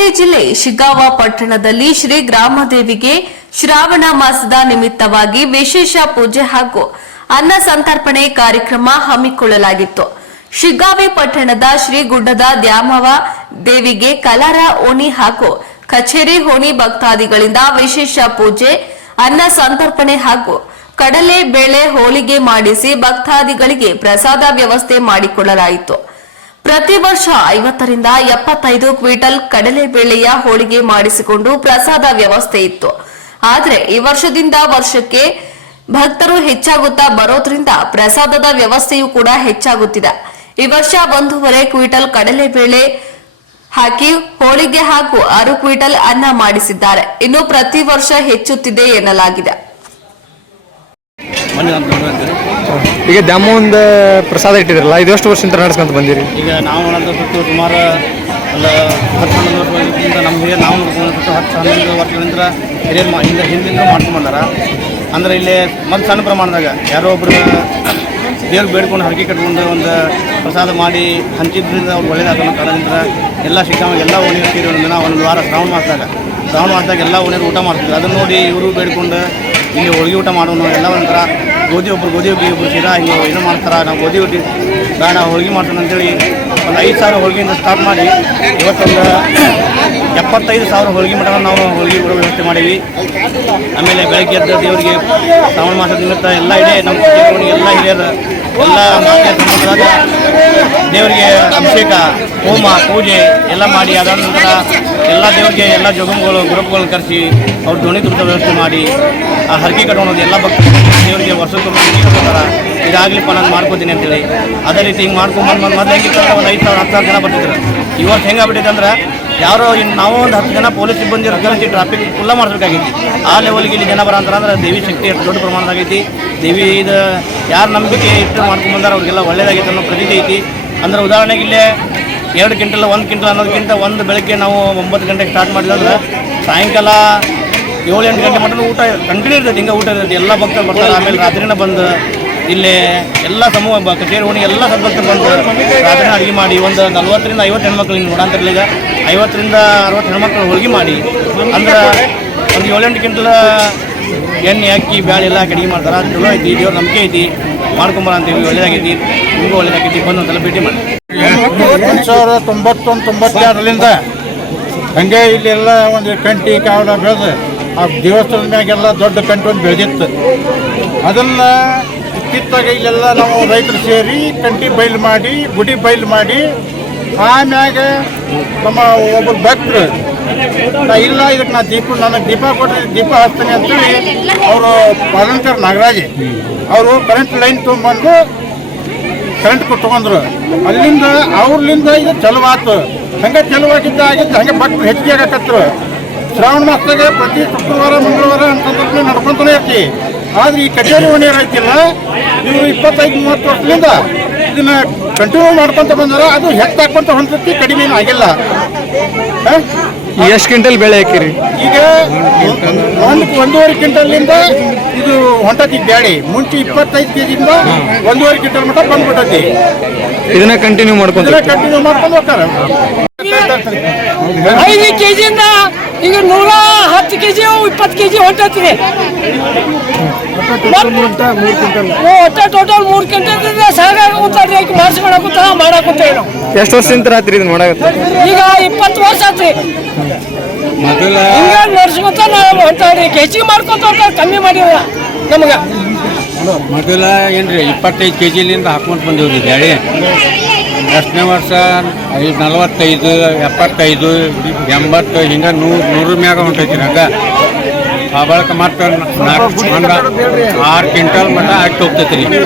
ಹಾವೇರಿ ಜಿಲ್ಲೆ ಶಿಗಾವ ಪಟ್ಟಣದಲ್ಲಿ ಶ್ರೀ ಗ್ರಾಮದೇವಿಗೆ ಶ್ರಾವಣ ಮಾಸದ ನಿಮಿತ್ತವಾಗಿ ವಿಶೇಷ ಪೂಜೆ ಹಾಗೂ ಅನ್ನ ಸಂತರ್ಪಣೆ ಕಾರ್ಯಕ್ರಮ ಹಮ್ಮಿಕೊಳ್ಳಲಾಗಿತ್ತು. ಶಿಗ್ಗಾವಿ ಪಟ್ಟಣದ ಶ್ರೀ ಗುಡ್ಡದ ದ್ಯಾಮವ ದೇವಿಗೆ ಕಲಾರ ಓಣಿ ಹಾಗೂ ಕಚೇರಿ ಹೋಣಿ ಭಕ್ತಾದಿಗಳಿಂದ ವಿಶೇಷ ಪೂಜೆ, ಅನ್ನ ಸಂತರ್ಪಣೆ ಹಾಗೂ ಕಡಲೆ, ಬೇಳೆ, ಹೋಳಿಗೆ ಮಾಡಿಸಿ ಭಕ್ತಾದಿಗಳಿಗೆ ಪ್ರಸಾದ ವ್ಯವಸ್ಥೆ ಮಾಡಿಕೊಳ್ಳಲಾಯಿತು. ಪ್ರತಿ ವರ್ಷ ಐವತ್ತರಿಂದ ಎಪ್ಪತ್ತೈದು ಕ್ವಿಂಟಲ್ ಕಡಲೆಬೇಳೆಯ ಹೋಳಿಗೆ ಮಾಡಿಸಿಕೊಂಡು ಪ್ರಸಾದ ವ್ಯವಸ್ಥೆ ಇತ್ತು. ಆದರೆ ಈ ವರ್ಷದಿಂದ ವರ್ಷಕ್ಕೆ ಭಕ್ತರು ಹೆಚ್ಚಾಗುತ್ತಾ ಬರೋದ್ರಿಂದ ಪ್ರಸಾದದ ವ್ಯವಸ್ಥೆಯೂ ಕೂಡ ಹೆಚ್ಚಾಗುತ್ತಿದೆ. ಈ ವರ್ಷ ಒಂದೂವರೆ ಕ್ವಿಂಟಲ್ ಕಡಲೆಬೇಳೆ ಹಾಕಿ ಹೋಳಿಗೆ ಹಾಗೂ ಆರು ಕ್ವಿಂಟಲ್ ಅನ್ನ ಮಾಡಿಸಿದ್ದಾರೆ. ಇನ್ನು ಪ್ರತಿ ವರ್ಷ ಹೆಚ್ಚುತ್ತಿದೆ ಎನ್ನಲಾಗಿದೆ. ಈಗ ದ್ಯಾಮೋಂದ ಪ್ರಸಾದ ಇಟ್ಟಿದ್ರಲ್ಲ ಇದು ಎಷ್ಟು ವರ್ಷದಿಂದ ನಡೆಸ್ಕೊಂತ ಬಂದಿರಿ? ಈಗ ನಾವು ಬಿಟ್ಟು ಸುಮಾರು ಅಲ್ಲ ಹತ್ತು ಹನ್ನೊಂದು ವರ್ಷಗಳಿಂದ ನಮ್ಮ ನಾವು ನೋಡ್ಕೊಂಡು ಹತ್ತು ಹನ್ನೊಂದು ವರ್ಷಗಳಿಂದ ಹಿರಿಯರು ಮಾ ಹಿಂದೆ ಹಿಂದಿಂದ ಮಾಡ್ಕೊಂಡ್ಬಂದಾರ ಅಂದ್ರೆ ಇಲ್ಲಿ ಮತ್ತು ಸಣ್ಣ ಪ್ರಮಾಣದಾಗ ಯಾರೋ ಒಬ್ರು ದೇವ್ರು ಬೇಡ್ಕೊಂಡು ಹರಕೆ ಕಟ್ಕೊಂಡು ಒಂದು ಪ್ರಸಾದ ಮಾಡಿ ಹಂಚಿದ್ರಿಂದ ಅವ್ರು ಒಳ್ಳೇದಾಗೋ ಕಾರಣದಿಂದ ಎಲ್ಲ ಶಿಕ್ಷಣ ಎಲ್ಲ ಓಣಿಗೆ ಸೇರಿ ಒಂದು ದಿನ ಒಂದು ವಾರ ಶ್ರಾವಣ ಮಾಸದಾಗ ಶ್ರಾವಣ ಮಾಸದಾಗ ಎಲ್ಲ ಓಣಿಯರು ಊಟ ಮಾಡ್ತಿದ್ರು ಅದನ್ನು ನೋಡಿ ಇವರು ಬೇಡ್ಕೊಂಡು ಇಲ್ಲಿ ಹೋಳಿಗೆ ಊಟ ಮಾಡೋಣ ಎಲ್ಲ ಒಂಥರ ಗೋಧಿ ಒಬ್ರು, ಗೋಧಿ ಒಬ್ಬರು ಒಬ್ರು ಶಿರಾ ಹಿಂಗೆ ಏನು ಮಾಡ್ತಾರೆ. ನಾವು ಗೋಧಿ ಊಟಿ ಬೇಡ, ಹೋಳಿಗೆ ಮಾಡ್ತಾನೆ ಅಂತೇಳಿ ಒಂದು ಐದು ಸಾವಿರ ಹೋಳಿಗೆಯಿಂದ ಸ್ಟಾರ್ಟ್ ಮಾಡಿ ಇವತ್ತೊಂದು ಎಪ್ಪತ್ತೈದು ಸಾವಿರ ಹೋಳಿಗೆ ಮಟ್ಟ ನಾವು ಹೋಳಿಗೆ ಕೊಡೋ ವ್ಯವಸ್ಥೆ ಮಾಡೀವಿ. ಆಮೇಲೆ ಬೆಳಗ್ಗೆ ಎದ್ದ ದೇವರಿಗೆ ಶ್ರಾವಣ ಮಾಸದ ನಿಮಿತ್ತ ಎಲ್ಲ ಇಡೀ ನಮ್ಮ ಎಲ್ಲ ಹಿರಿಯರು ಎಲ್ಲ ಮಾನ್ಯ ಸಂಬಂಧದಾಗ ದೇವರಿಗೆ ಅಭಿಷೇಕ, ಹೋಮ, ಪೂಜೆ ಎಲ್ಲ ಮಾಡಿ, ಅದಾದ ನಂತರ ಎಲ್ಲ ದೇವರಿಗೆ ಎಲ್ಲ ಜೋಗಮ್ಗಳು ಗ್ರೂಪ್ಗಳನ್ನ ಕರೆಸಿ ಅವ್ರ ಧ್ವನಿ ತುಂಬ ವ್ಯವಸ್ಥೆ ಮಾಡಿ, ಆ ಹರಕೆ ಕಟ್ಕೊಳೋದು ಎಲ್ಲ ಭಕ್ತರು ದೇವರಿಗೆ ವರ್ಷಕ್ಕೊಮ್ಮೆ ಹರಕೆ ಕಟ್ಕೊತಾರ ನಾನು ಮಾಡ್ಕೋತೀನಿ ಅಂತೇಳಿ. ಅದೇ ರೀತಿ ಹಿಂಗೆ ಮಾಡ್ಕೊಂಡು ಮೊದಲು ಒಂದು ಐದು ಸಾವಿರ, ಹತ್ತು ಸಾವಿರ ಜನ ಬರ್ತಿದ್ರು. ಇವತ್ತು ಹೆಂಗಾಗ್ಬಿಟ್ಟಿದೆ ಅಂದ್ರೆ ಯಾರೋ ಇನ್ನು ನಾವು ಒಂದು ಹತ್ತು ಜನ ಪೊಲೀಸ್ ಸಿಬ್ಬಂದಿ ರಗಲಿಸಿ ಟ್ರಾಫಿಕ್ ಫುಲ್ಲ ಮಾಡಿಸ್ಬೇಕಾಗೈತಿ. ಆ ಲೆವೆಲ್ಗೆ ಇಲ್ಲಿ ಜನ ಬರೋ ಅಂದ್ರೆ ದೇವಿ ಶಕ್ತಿ ಎಷ್ಟು ದೊಡ್ಡ ಪ್ರಮಾಣದಾಗೈತಿ. ದೇವಿ ಇದು ಯಾರು ನಂಬಿಕೆ ಇಟ್ಟು ಮಾಡ್ಕೊಂಡು ಬಂದಾರ ಅವ್ರಿಗೆಲ್ಲ ಒಳ್ಳೇದಾಗೈತೆ ಅನ್ನೋ ಪ್ರತೀತಿ ಐತಿ. ಅಂದ್ರೆ ಉದಾಹರಣೆಗೆ ಇಲ್ಲೇ ಎರಡು ಕ್ವಿಂಟಲ್, ಒಂದು ಕ್ವಿಂಟಲ್ ಅನ್ನೋದಕ್ಕಿಂತ ಒಂದು ಬೆಳಗ್ಗೆ ನಾವು ಒಂಬತ್ತು ಗಂಟೆಗೆ ಸ್ಟಾರ್ಟ್ ಮಾಡಿದ್ರೆ ಸಾಯಂಕಾಲ ಏಳು ಎಂಟು ಗಂಟೆ ಮಟ್ಟ ಊಟ ಕಂಟಿನ್ಯೂ ಇರ್ತೈತಿ, ಹಿಂಗೆ ಊಟ ಇರ್ತೈತಿ. ಎಲ್ಲ ಭಕ್ತರು ಬರ್ತಾರೆ, ಆಮೇಲೆ ರಾತ್ರಿನ ಬಂದು ಇಲ್ಲಿ ಎಲ್ಲ ಸಮೂಹ ಕಚೇರಿ ಓಣಿ ಎಲ್ಲ ಸದಸ್ಯರು ಬಂದು ರಾತ್ರಿ ಅಡುಗೆ ಮಾಡಿ, ಒಂದು ನಲ್ವತ್ತರಿಂದ ಐವತ್ತು ಹೆಣ್ಮಕ್ಳು ಇಲ್ಲಿ ನೋಡಂತಿರ್ಲಿ ಈಗ ಐವತ್ತರಿಂದ ಅರವತ್ತು ಹೆಣ್ಮಕ್ಳು ಹೋಳಿಗೆ ಮಾಡಿ. ಅಂದ್ರೆ ಒಂದು ಏಳೆಂಟು ಕ್ವಿಂಟಲ್ ಎಣ್ಣೆ ಅಕ್ಕಿ ಬ್ಯಾಳೆ ಎಲ್ಲ ಅಡುಗೆ ಮಾಡ್ತಾರೆ. ಅದು ಚಲೋ ಐತಿ, ದೇವ್ರ ನಂಬಿಕೆ ಐತಿ. ಮಾಡ್ಕೊಂಬರ ಅಂತೀವಿ ಒಳ್ಳೇದಾಗೈತಿ. ನಿಮಗೂ ಒಳ್ಳೇದಾಗೈತಿ. ಬಂದು ಒಂದ್ಸಲ ಭೇಟಿ ಮಾಡಿ. ಒಂದು ಸಾವಿರ ತೊಂಬತ್ತೊಂದು, ತೊಂಬತ್ತೆರಡರಿಂದ ಹಂಗೆ ಇಲ್ಲೆಲ್ಲ ಒಂದು ಕಂಟಿ ಕಾವಲ ಬೆಳೆದು, ಆ ದೇವಸ್ಥಾನದ ಮ್ಯಾಗೆಲ್ಲ ದೊಡ್ಡ ಕಂಟಿ ಒಂದು ಬೆಳೆದಿತ್ತು. ಅದನ್ನು ಇತ್ತಿತ್ತಾಗ ಇಲ್ಲೆಲ್ಲ ನಾವು ರೈತರು ಸೇರಿ ಕಂಟಿ ಬೈಲ್ ಮಾಡಿ, ಗುಡಿ ಬೈಲ್ ಮಾಡಿ, ಆಮ್ಯಾಗ ನಮ್ಮ ಒಬ್ಬರು ಭಕ್ತರು ಇಲ್ಲ, ಇದಕ್ಕೆ ನಾ ದೀಪ, ನನಗೆ ದೀಪ ಕೊಟ್ಟರೆ ದೀಪ ಹಚ್ತೀನಿ ಅಂತೇಳಿ ಅವರು ಪಾಲನ್ಕರ್ ನಾಗರಾಜ್, ಅವರು ಕರೆಂಟ್ ಲೈನ್ ತೊಗೊಂಡ್ಬಂದು ಕರೆಂಟ್ ಕೊಟ್ಟುಕೊಂಡ್ರು ಅಲ್ಲಿಂದ, ಅವ್ರಲಿಂದ ಇದು ಚಲೋ ಆತು ಹಂಗೆ ಚಲೋ ಆಗಿದ್ದ ಆಗಿದ್ದು ಹಂಗೆ ಭಕ್ತರು ಹೆಚ್ಚಿಗೆ ಆಗಕತ್ತರು. ಶ್ರಾವಣ ಮಾಸದಾಗ ಪ್ರತಿ ಶುಕ್ರವಾರ, ಮಂಗಳವಾರ ಅಂತಂದ್ರೆ ನಡ್ಕೊಂತಾನೆ ಇರ್ತಿ ಆದ್ರೆ ಈ ಕಚೇರಿ ಓಣಿ ಐತಿಲ್ಲ ಇವರು ಇಪ್ಪತ್ತೈದು ಮೂವತ್ತು ವರ್ಷದಿಂದ ಇದನ್ನ ಕಂಟಿನ್ಯೂ ಮಾಡ್ಕೊಂತ ಬಂದಾರ ಅದು ಹೆಚ್ಚಾಕೊಂತ ಹೊಂದಿ ಕಡಿಮೆ ಆಗಿಲ್ಲ. ಹ? ಎಷ್ಟು ಕ್ವಿಂಟಲ್ ಬೆಳೆ ಹಾಕಿರಿ? ಈಗ ಒಂದು ಒಂದೂವರೆ ಕ್ವಿಂಟಲ್ನಿಂದ ಇದು ಹೊಂಟತಿ ಬ್ಯಾಳಿ. ಮುಂಚೆ ಇಪ್ಪತ್ತೈದು ಕೆಜಿಯಿಂದ ಒಂದೂವರೆ ಕ್ವಿಂಟಲ್ ಮಟ್ಟ ಬಂದ್ಬಿಟ್ಟತಿ. ಇದನ್ನ ಕಂಟಿನ್ಯೂ ಮಾಡ್ಕೊಂತ ಇದನ್ನ ಕಂಟಿನ್ಯೂ ಮಾಡ್ಕೊಂಡು ಹೋಗ್ತಾರೆ. ಐದು ಕೆಜಿಯಿಂದ ಈಗ ನೂರ ಹತ್ತು ಕೆಜಿ ಇಪ್ಪತ್ತು ಕೆಜಿ ಹೊಂಟೈತಿ ಒಟ್ಟ ಟೋಟಲ್ ಮೂರು ಕ್ವಿಂಟಲ್ ಸಾಕಾಗುತ್ತಾರೆ ಈಗ ಮಾಡಿಸ್ಕೊಳಕುತ್ತ ಮಾಡಕುತ್ತ ನಾವು ಎಷ್ಟು ವರ್ಷದಿಂದ ಆತ್ರಿ ಇದನ್ನ ಮಾಡಾಕತ್ತ ಈಗ ಇಪ್ಪತ್ತು ವರ್ಷ ಆತ್ರಿ. ಹಿಂಗ ನಡ್ಸ್ಕೊತ ನಾವು ಹೊಂಟಾಡ್ರಿ ಹೆಚ್ಚಿಗೆ ಮಾಡ್ಕೊತ ಹೊಂಟಾರ ಕಮ್ಮಿ ಮಾಡಿಲ್ಲ ನಮ್ಗೆ. ಮೊದಲ ಏನ್ರಿ ಇಪ್ಪತ್ತೈದು ಕೆ ಜಿಲಿಂದ ಹಾಕೊಂಡು ಬಂದಿವ್ರಿ ಗಾಡಿ? ಎಷ್ಟನೇ ವರ್ಷ? ಐದು ನಲವತ್ತೈದು ಎಪ್ಪತ್ತೈದು ಎಂಬತ್ತು ಹಿಂಗೆ ನೂರು ನೂರು ಮ್ಯಾಗ ಹೊಂಟೈತಿ ಹಂಗೆ. ಆ ಬಳಿಕ ಮತ್ತೆ ನಾಲ್ಕು ಆರು ಕ್ವಿಂಟಲ್ ಮಟ್ಟ ಹಾಕಿ ಹೋಗ್ತೈತಿ ರೀ